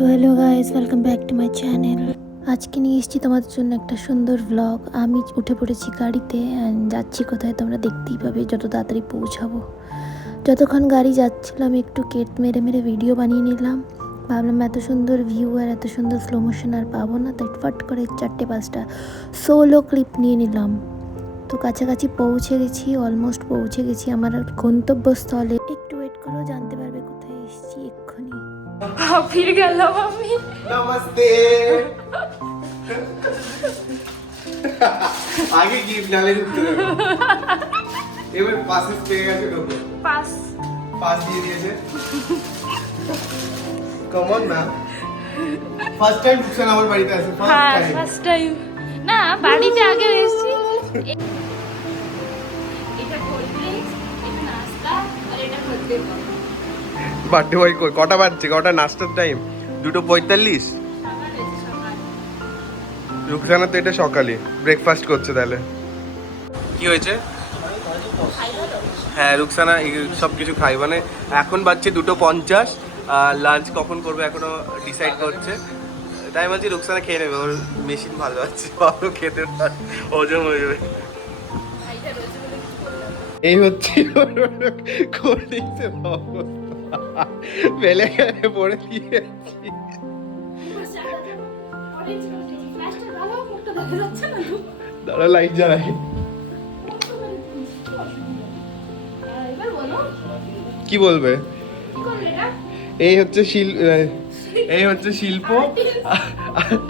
So hello guys, welcome back to my channel. আজকে নিয়ে এসেছি তোমাদের জন্য একটা সুন্দর ব্লগ। আমি উঠে পড়েছি গাড়িতে অ্যান্ড যাচ্ছি কোথায় তোমরা দেখতেই পাবে যত তাড়াতাড়ি পৌঁছাবো। যতক্ষণ গাড়ি যাচ্ছিলাম একটু কেট মেরে মেরে ভিডিও বানিয়ে নিলাম। ভাবলাম এত সুন্দর ভিউ আর এত সুন্দর স্লো মোশন আর পাবো না, তাই ফট করে 4-5টা সোলো ক্লিপ নিয়ে নিলাম। তো কাছাকাছি পৌঁছে গেছি, অলমোস্ট পৌঁছে গেছি আমার গন্তব্যস্থলে। একটু ওয়েট করো, জানতে পারবে কোথায় এসেছি এক্ষুনি। फिर গেলাম আমি। नमस्ते आगे की नाले ঢুকতে দেবো এবার পাসে পেয়ে গেছে ঢোকো পাস দিয়ে দিয়েছে কাম অন না ফার্স্ট টাইম ঢুকছেন আমার বাড়িতে আছে ফার্স্ট টাইম না, বাড়িতে আগে এসেছি। এটা কোল্ড ড্রিঙ্কস, এটা নাস্তা আর এটা হচ্ছে বার্থডে বয় কটা বাজছে? কটা নাস্তার টাইম? 2:45। রুকসানা তো এটা সকালে ব্রেকফাস্ট করছে। তাহলে কি হয়েছে? হ্যাঁ, রুকসানা সব কিছু খাই। মানে এখন বাজছে 2:50, লাঞ্চ কখন করবে এখনো ডিসাইড করছে। তাই বলছি রুকসানা খেয়ে নেবে, ওর মেশিন ভালো আছে, ভালো খেতে পারে, হজম হয়ে যাবে। এই হচ্ছে কোল্ড ড্রিঙ্কসের অবস্থা, বেলে গেলে পড়ে গিয়েছি। দাঁড়া লাইট জ্বালাই। কি বলবে? এই হচ্ছে শিল্প,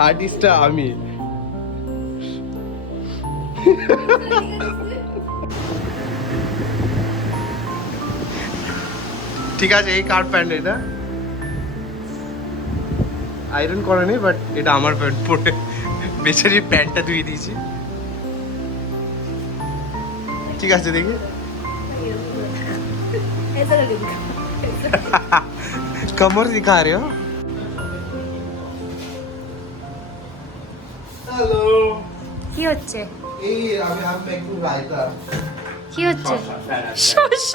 আর্টিস্টটা আমি। ঠিক আছে, এই কার প্যান্ট? এটা আয়রন করা নেই, বাট এটা আমার প্যান্ট পরে বেচারি প্যান্টটা ধুয়ে দিয়েছি। ঠিক আছে, দেখি कमर दिखा रहे हो? हेलो, কি হচ্ছে? এই আমি একটু রায়তা। কি হচ্ছে? শস্য।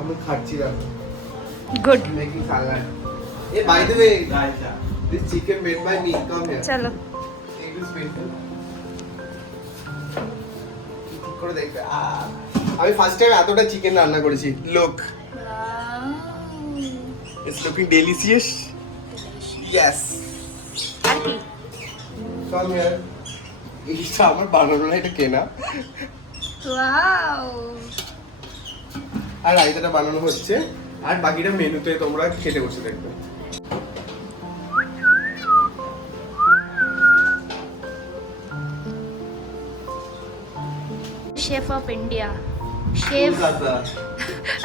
আমি খাচ্ছি না। গুড। Making salad. এ by the way, this chicken made by me, come here. চলো। Take this special. ঠিক করে দেখবে। আমি ফার্স্ট টাইম এতটা চিকেন রান্না করেছি। Look, it's looking delicious. Yes. আর কি? Come here. এইটা আমার বানানো না, এটা কেনা। ওয়াও। আর রায়তাটা বানানো হচ্ছে, আর বাকিটা মেনুতে তোমরা খেতে বসে দেখবে। शेफ ऑफ इंडिया, शेफ,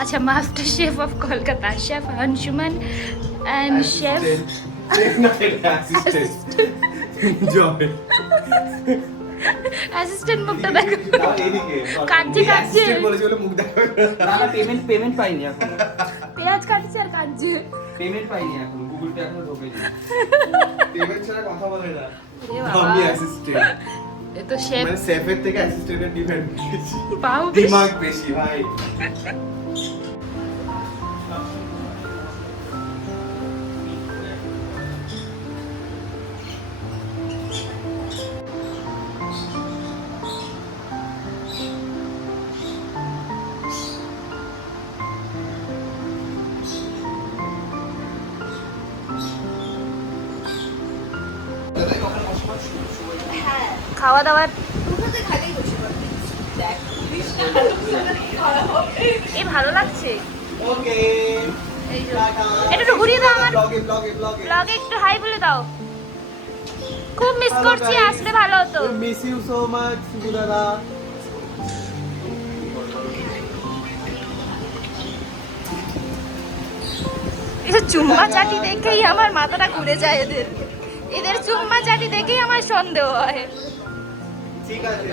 अच्छा master chef of Kolkata, chef Anshuman and chef assistant মুখটা দেখো, কাঁদছে কাঁদছে, মুখ দেখো। না পেমেন্ট পাইনি এখন। পেঁয়াজ কাটছে আর কাঁদছে। পেমেন্ট পাইনি এখন, গুগল পে এখনো ঢোকেনি। পেমেন্ট ছাড়া কথা বলে না। এ বাবা, আমি অ্যাসিস্ট্যান্ট, এ তো শেফ। মানে শেফের থেকে অ্যাসিস্ট্যান্টের ডিমান্ড বেশি, পাও দিমাগ বেশি ভাই। খাওয়া দাওয়ার এই ভালো লাগছে। ওকে, এই যে, এটা একটু ঘুরিয়ে দাও আমার ব্লগে। ব্লগে, একটু হাই বলে দাও। খুব মিস করছি, আসলে ভালো হতো। মিস ইউ সো মাচ দাদা। এটা চুম্মা চাটি দেখেই আমার মাথাটা ঘুরে যায়। এদের চুম্মা চাটি দেখেই আমার সন্দেহ হয়। ঠিক আছে,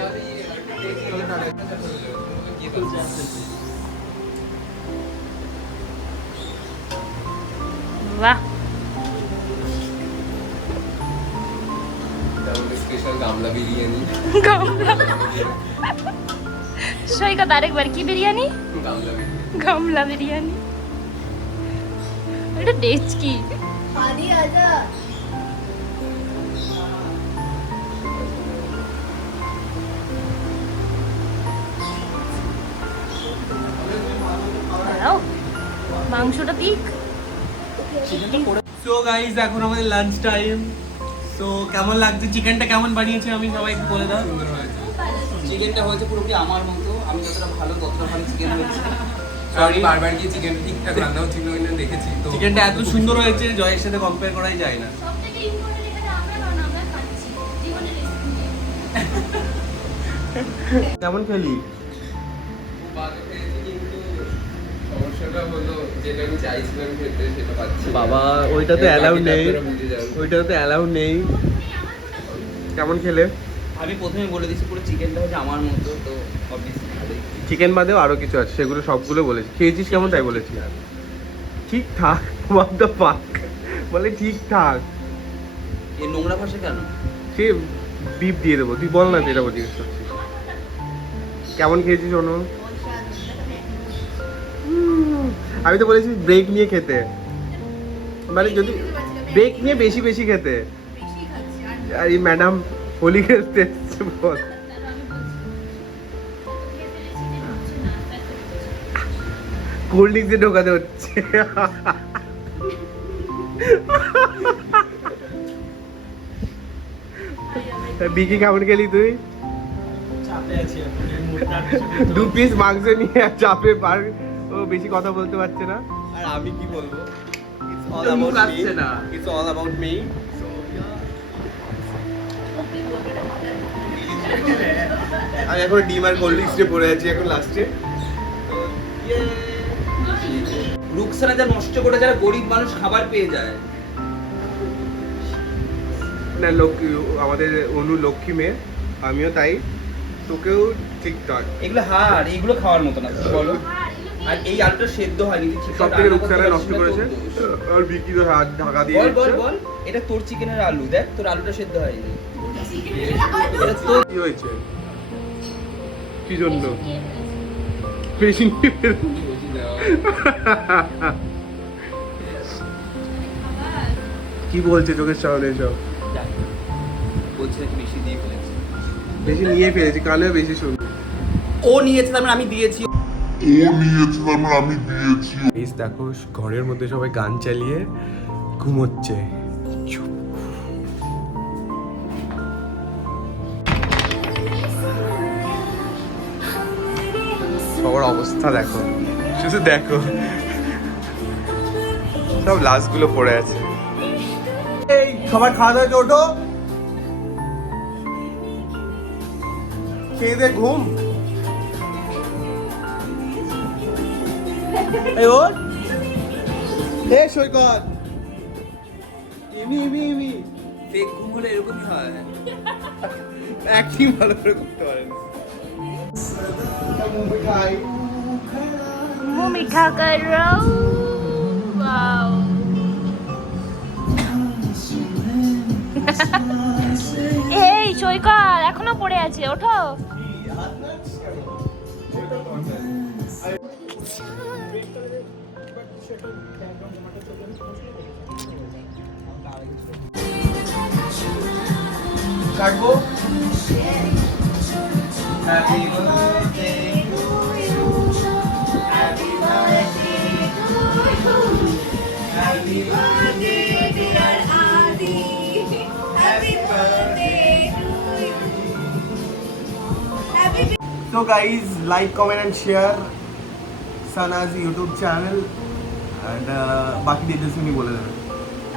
বাহ, স্পেশাল গামলা বিরিয়ানি। গামলা সৈকত আরেকবার কি বিরিয়ানি? গামলা বিরিয়ানি। গামলা বিরিয়ানি। এটা ডেচ কি? দাঁড়াও, মাংসটা দিক। সো গাইস এখন আমাদের লাঞ্চ টাইম। সো কেমন লাগছে, চিকেনটা কেমন বানিয়েছে আমি সবাই একটু বলে দাও। চিকেনটা হয়েছে পুরোপুরি আমার মতো, আমি যতটা ভালো ততটা ভালো চিকেন হয়েছে। Sorry. বারবার গিয়ে চিকেন ঠিকঠাক রান্না হচ্ছিল কিনা দেখেছি তো। চিকেনটা এত সুন্দর হয়েছে, জয়ের সাথে কম্পেয়ার করাই যায় না। সবথেকে ইম্পর্টেন্ট এখানে আমরা খাচ্ছি জীবনের রেসিপি। কেমন খেলি? ভালো খেয়েছি, কিন্তু সমস্যাটা হলো যেটা আমি চাইছিলাম খেতে সেটা পাচ্ছি না। বাবা ওইটা তো অ্যালাউ নেই, আপনারা বুঝে যান। ওইটা তো অ্যালাউ নেই। কেমন খেলে? আমি প্রথমে বলে দিচ্ছি পুরো চিকেনটা হচ্ছে আমার মতো, তো অবভিয়াসলি ভালোই। চিকেন বাদেও আরো কিছু আছে, সেগুলো সবগুলো বলেছি। খেয়েছিস কেমন তাই বলেছি। ঠিকঠাক, হোয়াট দ্য ফাক বলে ঠিকঠাক। এই নোংরা ভাষা কেন? সে বিপ দিয়ে দেবো, তুই বল না যেটা জিজ্ঞেস করছিস। কেমন খেয়েছিস অনু? আমি তো বলেছি ব্রেক নিয়ে খেতে, মানে যদি ব্রেক নিয়ে বেশি বেশি খেতে। আর এই ম্যাডাম হোলি খেলতে এসছে বল। কোল্ড ড্রিঙ্কসে ঢোকাতে হচ্ছে। বিকি কেমন খেলি তুই? দু পিস মাংস নিয়ে চাপে পার, ও বেশি কথা বলতে পারছে না। আর আমি কি বলবো, it's all মুখ about আসছে me. না। It's all about me. আমি এখন ডিম আর কোল্ড ড্রিঙ্কসে পড়ে আছি এখন লাস্টে। রুকসানা যা নষ্ট করে, যারা গরিব মানুষ খাবার পেয়ে যায়। না লক্ষ্মী, আমাদের অনু লক্ষ্মী মেয়ে, আমিও তাই, তোকেও ঠিকঠাক। এগুলো হাড়, এইগুলো খাওয়ার মতো না বলো। আর এই আলুটা সেদ্ধ হয়নি, তুই ঠিকঠাক সব থেকে রান্না করতে রুকসানা পারছিস নষ্ট না, করেছে। তোর দোষ। আর বিকি তো হাত ঢাকা দিয়ে বল বল দিচ্ছে। বল, এটা তোর চিকেনের আলু, দেখ তোর আলুটা সেদ্ধ হয়নি। এটা তোর কি হয়েছে, কি জন্য বেশি নিয়ে ফেললি? কি বলছে চোখের সামনে সব? বলছে নাকি বেশি দিয়ে ফেলেছে। বেশি নিয়ে ফেলেছি, কানেও বেশি শুনি। ও নিয়েছে তার মানে আমি দিয়েছি। এই দেখো ঘরের মধ্যে সবাই গান চালিয়ে ঘুমোচ্ছে। সবার অবস্থা দেখো, শুধু দেখো, সব লাশগুলো পড়ে আছে। এই সবাই খাওয়া দাওয়া করে ওঠো, খেয়ে দে ঘুম। এই ওর এ সৈকত, ইমি ফেক ঘুম হলে এরকমই হয়। অ্যাক্টিং ভালো করে করতে পারেন। মুভি খাই, मुंह मीठा करो। वाओ। এই সৈকত এখনো পড়ে আছে, ওঠো। কাটবো। Happy birthday to you. Happy birthday to you. Happy birthday dear Adi. Happy birthday to you. So guys, like, comment and share Sana's YouTube channel and বাকি ডিটেলস উনি বলে দেবেন।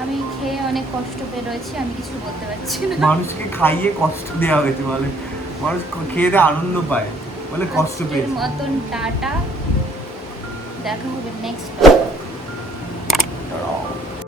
আমি খেয়ে অনেক কষ্ট পেয়ে রয়েছি, আমি কিছু বলতে পারছি না। মানুষকে খাইয়ে কষ্ট দেওয়া হয়েছে, বলে মানুষ খেয়ে দিয়ে আনন্দ পায়, বলে কষ্ট আজকের পেয়েছে। মতন টাটা, দেখা হবে নেক্সট